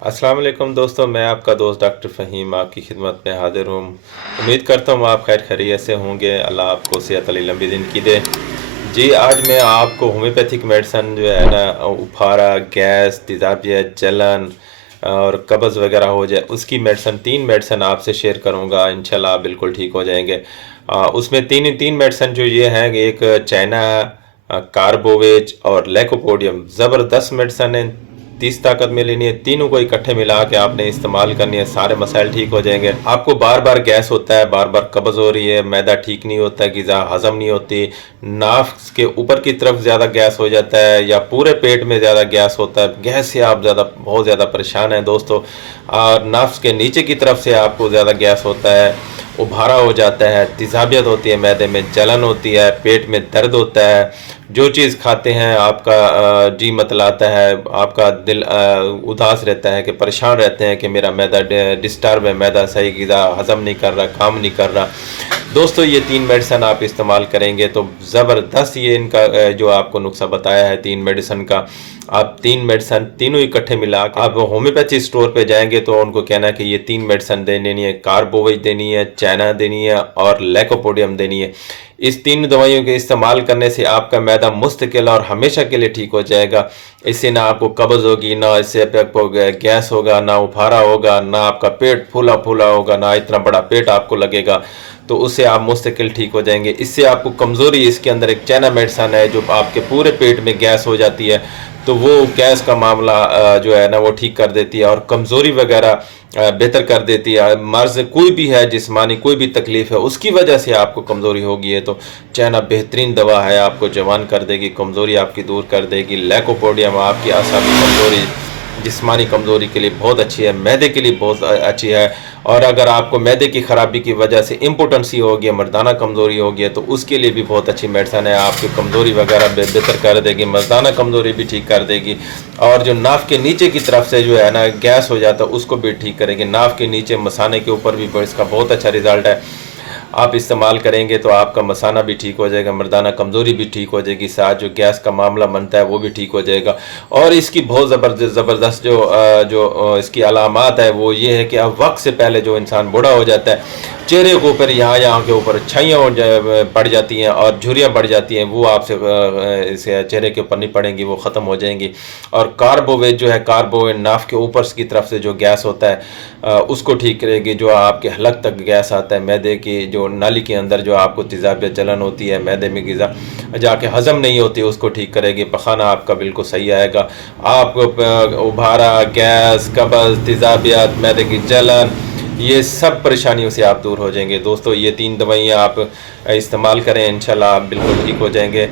अस्सलाम वालेकुम दोस्तों, मैं आपका दोस्त डॉक्टर फ़हीम आपकी खिदमत में हाज़िर हूँ। उम्मीद करता हूँ आप खैर खैरियत से होंगे। अल्लाह आपको सेहत वाली लंबी ज़िंदगी दे। जी, आज मैं आपको होम्योपैथिक मेडिसन जो है ना, उफारा, गैस, तेज़ाबियत, जलन और कब्ज़ वगैरह हो जाए उसकी मेडिसन 3 मेडिसन आपसे शेयर करूँगा। इंशाल्लाह आप बिल्कुल ठीक हो जाएँगे। उसमें 3 मेडिसन जो ये हैं, एक चाइना, कार्बोवेज और लैकोपोडियम, ज़बरदस्त मेडिसन है। 30 ताकत में लेनी है, तीनों को इकट्ठे मिला के आपने इस्तेमाल करनी है, सारे मसाइल ठीक हो जाएंगे। आपको बार बार गैस होता है, बार बार कब्ज़ हो रही है, मैदा ठीक नहीं होता, ग़िज़ा हज़म नहीं होती, नाफ़्स के ऊपर की तरफ ज़्यादा गैस हो जाता है या पूरे पेट में ज़्यादा गैस होता है, गैस से आप बहुत ज़्यादा परेशान हैं दोस्तों, और नाफ़्स के नीचे की तरफ से आपको ज़्यादा गैस होता है, उभारा हो जाता है, तेज़ाबियत होती है, मैदे में जलन होती है, पेट में दर्द होता है, जो चीज़ खाते हैं आपका जी मतलाता है, आपका दिल उदास रहता है कि परेशान रहते हैं कि मेरा मैदा डिस्टर्ब है, मैदा सही ग़िज़ा हज़म नहीं कर रहा, काम नहीं कर रहा। दोस्तों, ये 3 मेडिसन आप इस्तेमाल करेंगे तो ज़बरदस्त ये इनका जो आपको नुस्खा बताया है 3 मेडिसन का, आप 3 मेडिसन तीनों इकट्ठे मिला के आप होम्योपैथी स्टोर पे जाएंगे तो उनको कहना है कि ये 3 मेडिसन देनी है, कार्बोवेज देनी है, चाइना देनी है और लैकोपोडियम देनी है। इस 3 दवाइयों के इस्तेमाल करने से आपका मैदा मुस्तकिल और हमेशा के लिए ठीक हो जाएगा। इससे ना आपको कब्ज़ होगी, ना इससे आपको गैस होगा, ना उफारा होगा, ना आपका पेट फूला फूला होगा, ना इतना बड़ा पेट आपको लगेगा, तो उससे आप मुस्तकिल ठीक हो जाएंगे। इससे आपको कमज़ोरी, इसके अंदर एक चाइना मेडिसन है जो आपके पूरे पेट में गैस हो जाती है, तो वो गैस का मामला जो है ना वो ठीक कर देती है और कमज़ोरी वगैरह बेहतर कर देती है। मर्ज़ कोई भी है, जिस्मानी कोई भी तकलीफ़ है, उसकी वजह से आपको कमज़ोरी होगी है तो चाइना बेहतरीन दवा है, आपको जवान कर देगी, कमज़ोरी आपकी दूर कर देगी। लैकोपोडियम आपकी आसामी कमज़ोरी, जिस्मानी कमज़ोरी के लिए बहुत अच्छी है, मैदे के लिए बहुत अच्छी है। और अगर आपको मैदे की ख़राबी की वजह से इम्पोटेंसी हो गई, मर्दाना कमज़ोरी हो गई है, तो उसके लिए भी बहुत अच्छी मेडिसन है, आपकी कमज़ोरी वगैरह बेहतर कर देगी, मर्दाना कमज़ोरी भी ठीक कर देगी। और जो नाफ़ के नीचे की तरफ से जो है ना गैस हो जाता है उसको भी ठीक करेगी। नाफ़ के नीचे मसाने के ऊपर भी इसका बहुत अच्छा रिज़ल्ट है, आप इस्तेमाल करेंगे तो आपका मसाना भी ठीक हो जाएगा, मर्दाना कमज़ोरी भी ठीक हो जाएगी, साथ जो गैस का मामला बनता है वो भी ठीक हो जाएगा। और इसकी बहुत ज़बरदस्त जो इसकी अलामात है वो ये है कि अब वक्त से पहले जो इंसान बूढ़ा हो जाता है, चेहरे के ऊपर यहाँ के ऊपर छाइयाँ पड़ जाती हैं और झुर्रियाँ पड़ जाती हैं, वो आपसे इसे चेहरे के ऊपर नहीं पड़ेंगी, वो ख़त्म हो जाएंगी। और कार्बोवेज जो है, कार्बोवेज नाफ़ के ऊपर की तरफ से जो गैस होता है उसको ठीक करेगी। जो आपके हलक तक गैस आता है, मैदे की जो नाली के अंदर जो आपको तेज़ाबियत जलन होती है, मैदे में ग़िज़ा जाके हज़म नहीं होती, उसको ठीक करेगी। पखाना आपका बिल्कुल सही आएगा। आपको उभारा, गैस, कब्ज़, तेज़ाबियत, मैदे की जलन, ये सब परेशानियों से आप दूर हो जाएंगे। दोस्तों, ये 3 दवाइयाँ आप इस्तेमाल करें, इंशाल्लाह आप बिल्कुल ठीक हो जाएंगे।